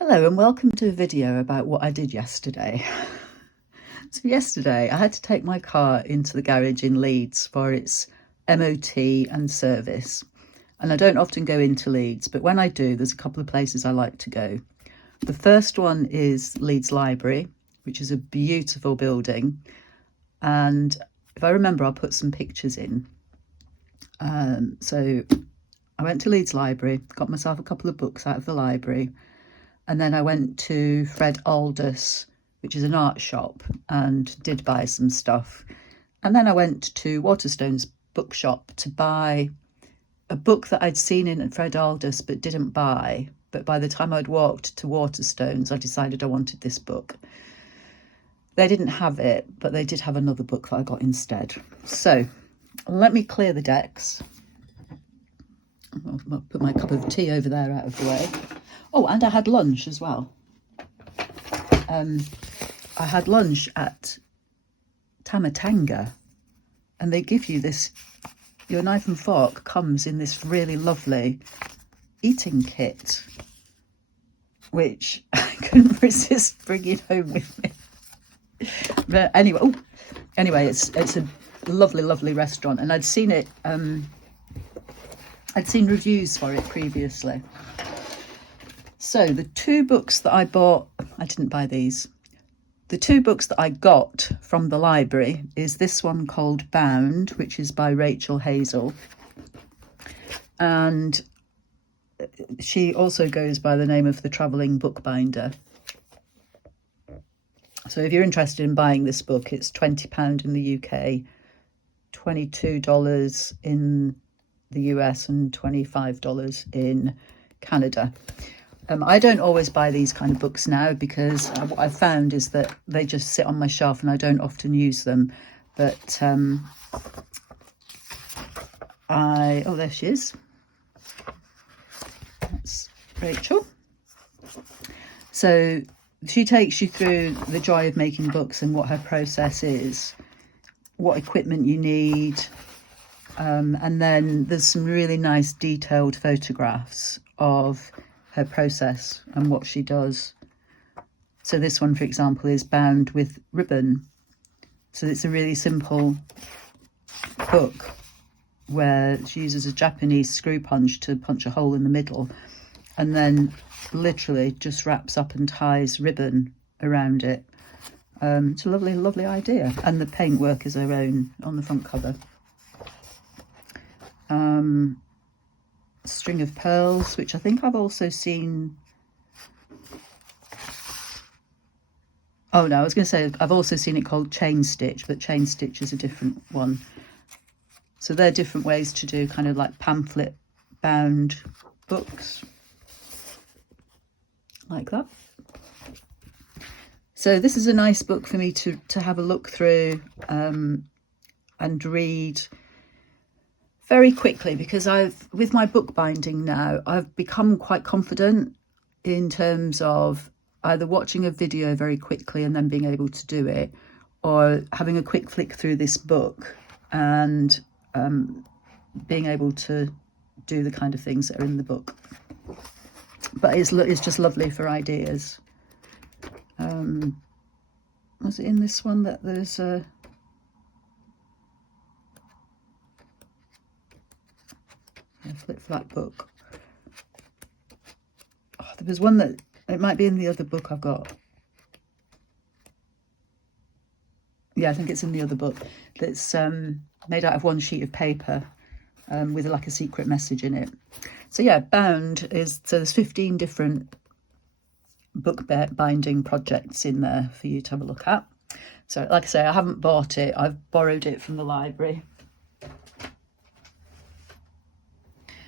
Hello and welcome to a video about what I did yesterday. So yesterday I had to take my car into the garage in Leeds for its MOT and service. And I don't often go into Leeds, but when I do, there's a couple of places I like to go. The first one is Leeds Library, which is a beautiful building. And if I remember, I'll put some pictures in. So I went to Leeds Library, got myself a couple of books out of the library. And then I went to Fred Aldous, which is an art shop, and did buy some stuff. And then I went to Waterstones bookshop to buy a book that I'd seen in Fred Aldous but didn't buy. But by the time I'd walked to Waterstones, I decided I wanted this book. They didn't have it, but they did have another book that I got instead. So let me clear the decks. I'll put my cup of tea over there out of the way. Oh, and I had lunch as well. I had lunch at Tamatanga, and they give you this, your knife and fork comes in this really lovely eating kit, which I couldn't resist bringing home with me. But anyway, it's a lovely restaurant, and I'd seen it, I'd seen reviews for it previously. So the two books that I bought, I didn't buy these. The two books that I got from the library is this one called Bound, which is by Rachel Hazel. And she also goes by the name of the Travelling Bookbinder. So if you're interested in buying this book, it's £20 in the UK, $22 in the US and $25 in Canada. I don't always buy these kind of books now because what I've found is that they just sit on my shelf and I don't often use them. But oh, there she is. That's Rachel. So she takes you through the joy of making books and what her process is, what equipment you need. And then there's some really nice detailed photographs of her process and what she does. So this one, for example, is bound with ribbon. So it's a really simple book where she uses a Japanese screw punch to punch a hole in the middle and then literally just wraps up and ties ribbon around it. It's a lovely idea. And the paintwork is her own on the front cover. String of Pearls, which I think I've also seen. Oh no, I was going to say I've also seen it called Chain Stitch, but Chain Stitch is a different one. So they're different ways to do kind of like pamphlet bound books like that. So this is a nice book for me to have a look through and read very quickly, because with my bookbinding now, I've become quite confident in terms of either watching a video very quickly and then being able to do it, or having a quick flick through this book and being able to do the kind of things that are in the book. But it's just lovely for ideas. Was it in this one that there's a flip flat book? Oh, there was one that it might be in the other book I've got. Yeah, I think it's in the other book. That's made out of one sheet of paper with like a secret message in it. So yeah, Bound is, so there's 15 different book binding projects in there for you to have a look at. So like I say, I haven't bought it, I've borrowed it from the library.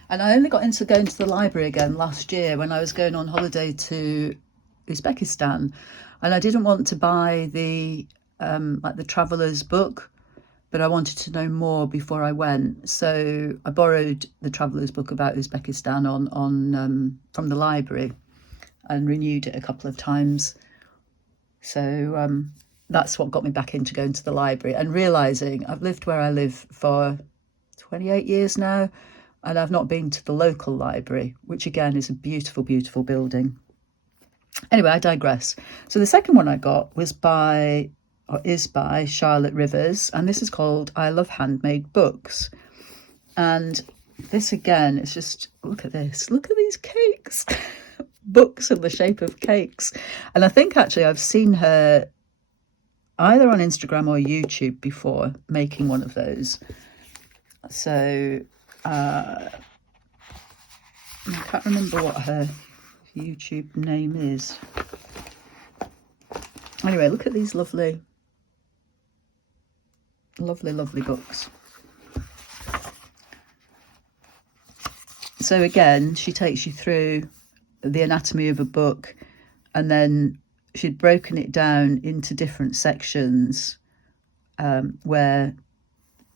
And I only got into going to the library again last year when I was going on holiday to Uzbekistan, and I didn't want to buy the like the traveller's book, but I wanted to know more before I went. So I borrowed the traveller's book about Uzbekistan on from the library and renewed it a couple of times. So that's what got me back into going to the library and realising I've lived where I live for 28 years now, and I've not been to the local library, which again is a beautiful building. Anyway, I digress. So the second one I got was by, or is by, Charlotte Rivers, and this is called I Love Handmade Books. And this again, it's just, look at this, look at these cakes. Books in the shape of cakes. And I think actually I've seen her either on Instagram or YouTube before making one of those. So I can't remember what her YouTube name is. Anyway, look at these lovely, lovely, lovely books. So again, she takes you through the anatomy of a book, and then she'd broken it down into different sections where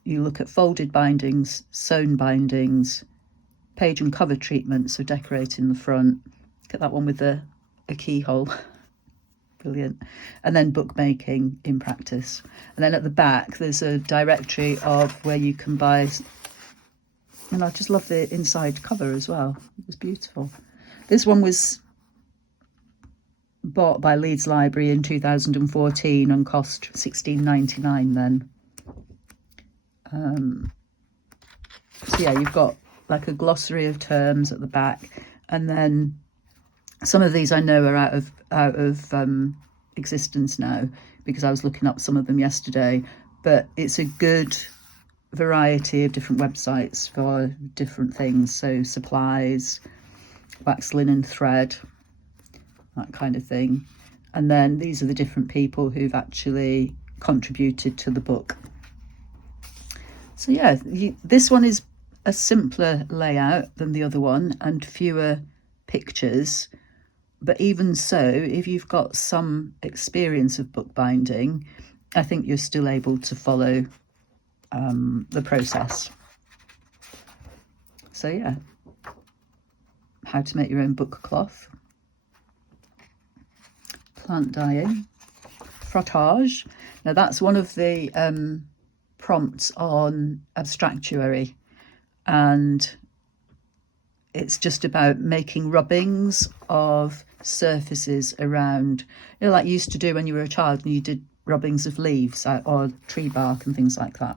you look at folded bindings, sewn bindings, page and cover treatment, so decorating the front. Look at that one with a keyhole. Brilliant. And then bookmaking in practice. And then at the back, there's a directory of where you can buy. And I just love the inside cover as well. It was beautiful. This one was bought by Leeds Library in 2014 and cost £16.99 then. So yeah, you've got like a glossary of terms at the back, and then some of these I know are out of existence now because I was looking up some of them yesterday, but it's a good variety of different websites for different things. So supplies, wax, linen, thread, that kind of thing. And then these are the different people who've actually contributed to the book. So yeah, this one is a simpler layout than the other one and fewer pictures. But even so, if you've got some experience of bookbinding, I think you're still able to follow the process. So yeah, how to make your own book cloth, plant dyeing, frottage. Now that's one of the prompts on Abstractuary, and it's just about making rubbings of surfaces around, you know, like you used to do when you were a child and you did rubbings of leaves or tree bark and things like that.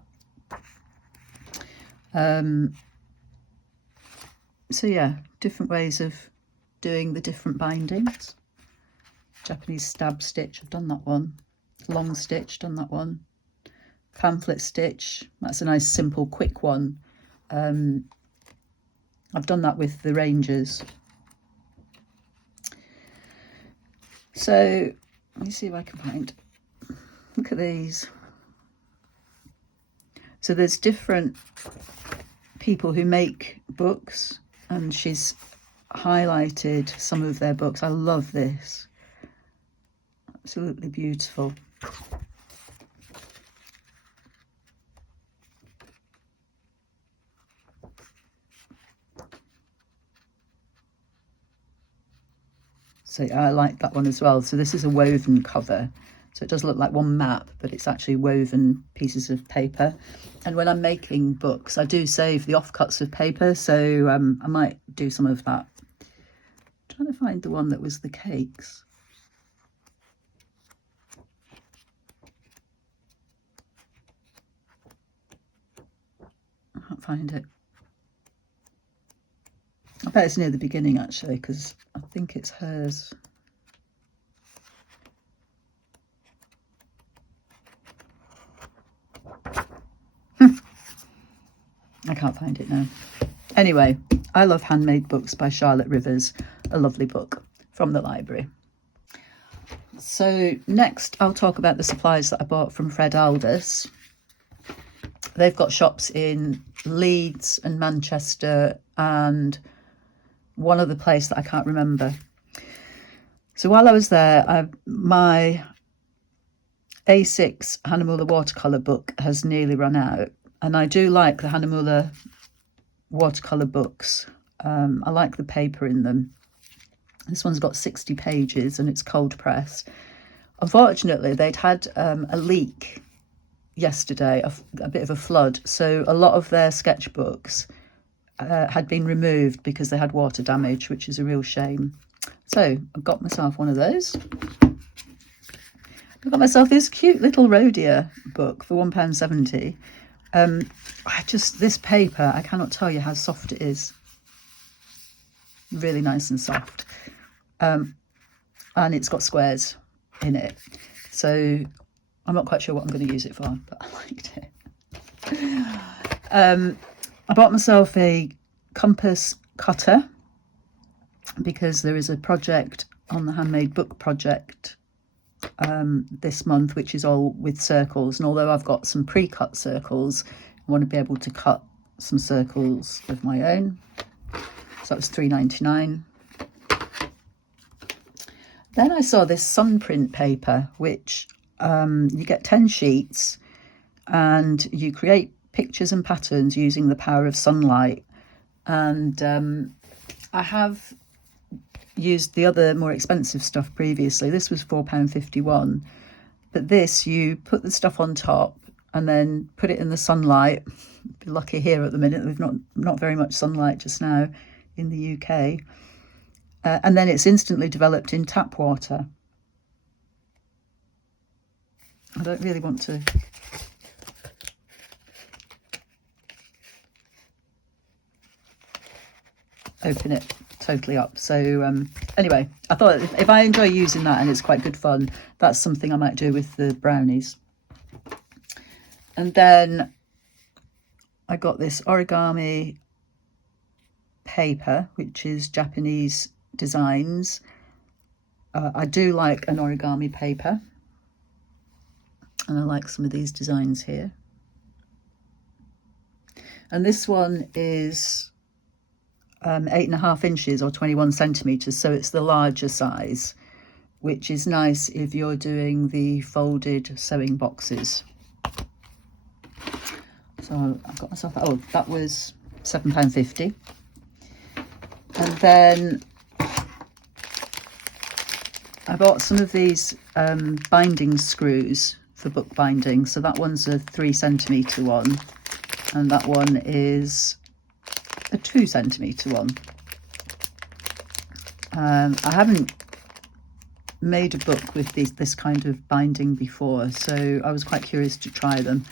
So yeah, different ways of doing the different bindings. Japanese stab stitch, I've done that one. Long stitch, done that one. Pamphlet stitch, that's a nice simple quick one. I've done that with the Rangers. So let me see if I can find, look at these. So there's different people who make books, and she's highlighted some of their books. I love this. Absolutely beautiful. So I like that one as well. So this is a woven cover. So it does look like one map, but it's actually woven pieces of paper. And when I'm making books, I do save the offcuts of paper. So I might do some of that. I'm trying to find the one that was the cakes. I can't find it. I bet it's near the beginning actually, because I think it's hers. I can't find it now. Anyway, I Love Handmade Books by Charlotte Rivers, a lovely book from the library. So next I'll talk about the supplies that I bought from Fred Aldous. They've got shops in Leeds and Manchester and one other place that I can't remember. So while I was there, my A6 Hahnemuller watercolour book has nearly run out, and I do like the Hahnemuller watercolour books. I like the paper in them. This one's got 60 pages and it's cold press. Unfortunately, they'd had a leak yesterday, a bit of a flood, so a lot of their sketchbooks had been removed because they had water damage, which is a real shame. So I got myself one of those. I got myself this cute little Rhodia book for £1.70. This paper, I cannot tell you how soft it is. Really nice and soft. And it's got squares in it. So I'm not quite sure what I'm going to use it for, but I liked it. I bought myself a compass cutter because there is a project on the Handmade Book Project this month, which is all with circles. And although I've got some pre-cut circles, I want to be able to cut some circles of my own. So that was £3.99. Then I saw this sunprint paper, which you get 10 sheets and you create pictures and patterns using the power of sunlight. And I have used the other more expensive stuff previously. This was £4.51, but this, you put the stuff on top and then put it in the sunlight. Be lucky here at the minute, we've not very much sunlight just now in the UK, and then it's instantly developed in tap water. I don't really want to open it totally up. So anyway, I thought if I enjoy using that and it's quite good fun, that's something I might do with the brownies. And then I got this origami paper, which is Japanese designs. I do like an origami paper, and I like some of these designs here. And this one is 8.5 inches or 21 centimetres, so it's the larger size, which is nice if you're doing the folded sewing boxes. So I've got myself, that was £7.50. And then I bought some of these binding screws for bookbinding. So that one's a 3 centimetre one, and that one is a 2 centimetre one. I haven't made a book with this kind of binding before, so I was quite curious to try them.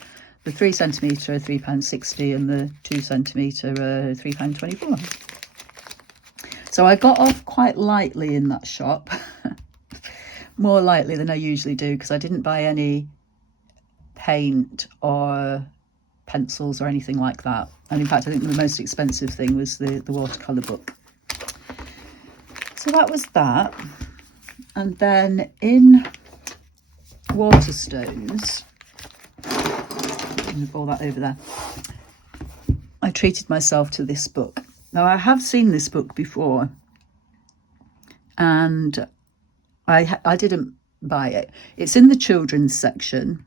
The 3 centimetre are £3.60 and the 2 centimetre are £3.24. So I got off quite lightly in that shop, more lightly than I usually do, because I didn't buy any paint or pencils or anything like that. And in fact, I think the most expensive thing was the watercolour book. So that was that. And then in Waterstones, I'm going to pull that over there, I treated myself to this book. Now, I have seen this book before, and I didn't buy it. It's in the children's section,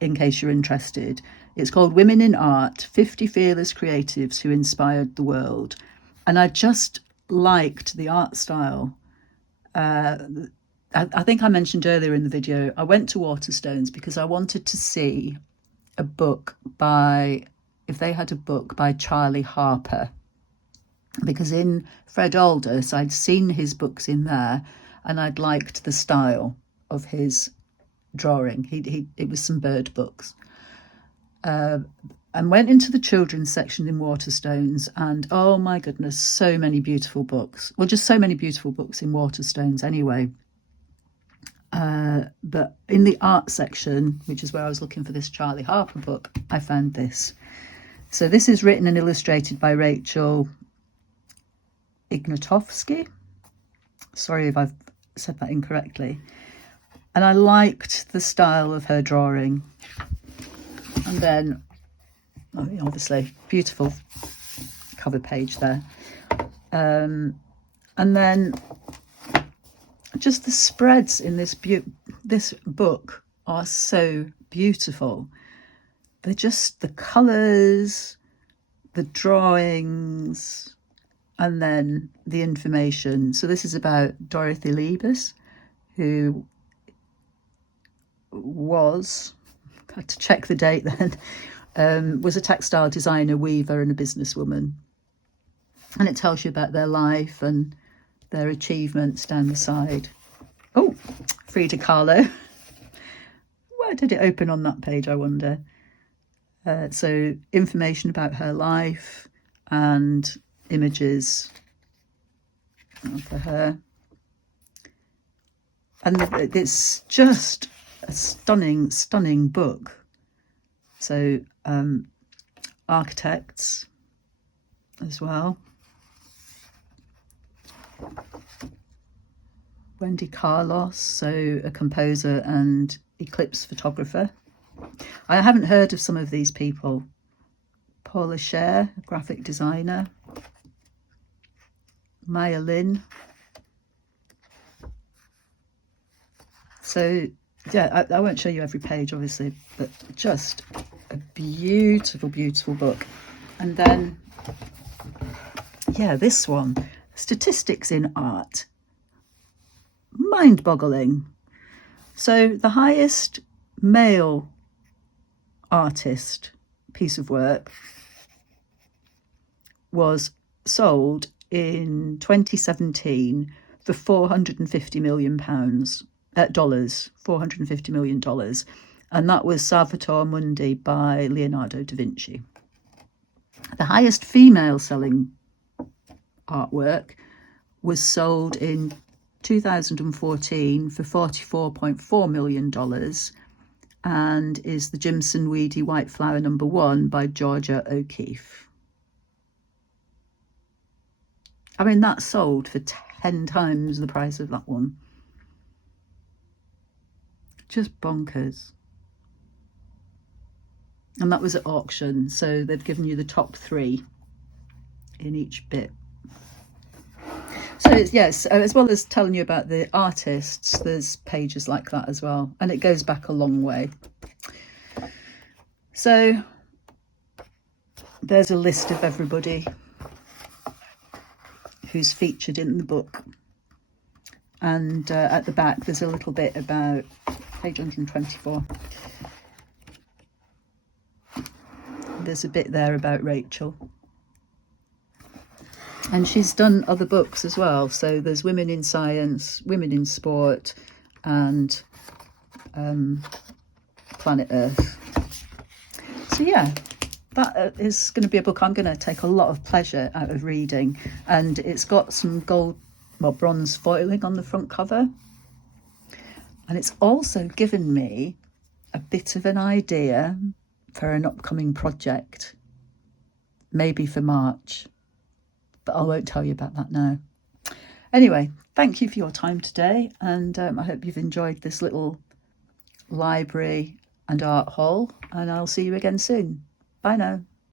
in case you're interested. It's called Women in Art, 50 Fearless Creatives Who Inspired the World. And I just liked the art style. I think I mentioned earlier in the video, I went to Waterstones because I wanted to see a book if they had a book by Charlie Harper. Because in Fred Aldous, I'd seen his books in there and I'd liked the style of his drawing. It was some bird books. And went into the children's section in Waterstones, and oh my goodness, so many beautiful books. Well, just so many beautiful books in Waterstones anyway. But in the art section, which is where I was looking for this Charlie Harper book, I found this. So this is written and illustrated by Rachel Ignatowski. Sorry if I've said that incorrectly. And I liked the style of her drawing. And then, obviously, beautiful cover page there. And then just the spreads in this book are so beautiful. They're just the colours, the drawings, and then the information. So this is about Dorothy Liebes, who was, I had to check the date then, was a textile designer, weaver and a businesswoman. And it tells you about their life and their achievements down the side. Oh, Frida Kahlo. Where did it open on that page, I wonder? So information about her life and images for her. And it's just a stunning, stunning book. So architects as well. Wendy Carlos, so a composer and eclipse photographer. I haven't heard of some of these people. Paula Scher, a graphic designer. Maya Lin. So yeah, I won't show you every page obviously, but just a beautiful, beautiful book. And then, yeah, this one, Statistics in Art. Mind-boggling. So the highest male artist piece of work was sold in 2017 for $450 million, $450 million. And that was Salvator Mundi by Leonardo da Vinci. The highest female selling artwork was sold in 2014 for $44.4 million and is the Jimson Weedy White Flower No. 1 by Georgia O'Keeffe. I mean, that sold for 10 times the price of that one. Just bonkers. And that was at auction, so they've given you the top 3 in each bit. So it's, yes, as well as telling you about the artists, there's pages like that as well, and it goes back a long way. So there's a list of everybody who's featured in the book, and at the back there's a little bit about page 124. There's a bit there about Rachel. And she's done other books as well. So there's Women in Science, Women in Sport, and Planet Earth. So yeah, that is going to be a book I'm going to take a lot of pleasure out of reading. And it's got some bronze foiling on the front cover. And it's also given me a bit of an idea for an upcoming project, maybe for March. But I won't tell you about that now. Anyway, thank you for your time today, and I hope you've enjoyed this little library and art haul, and I'll see you again soon. Bye now.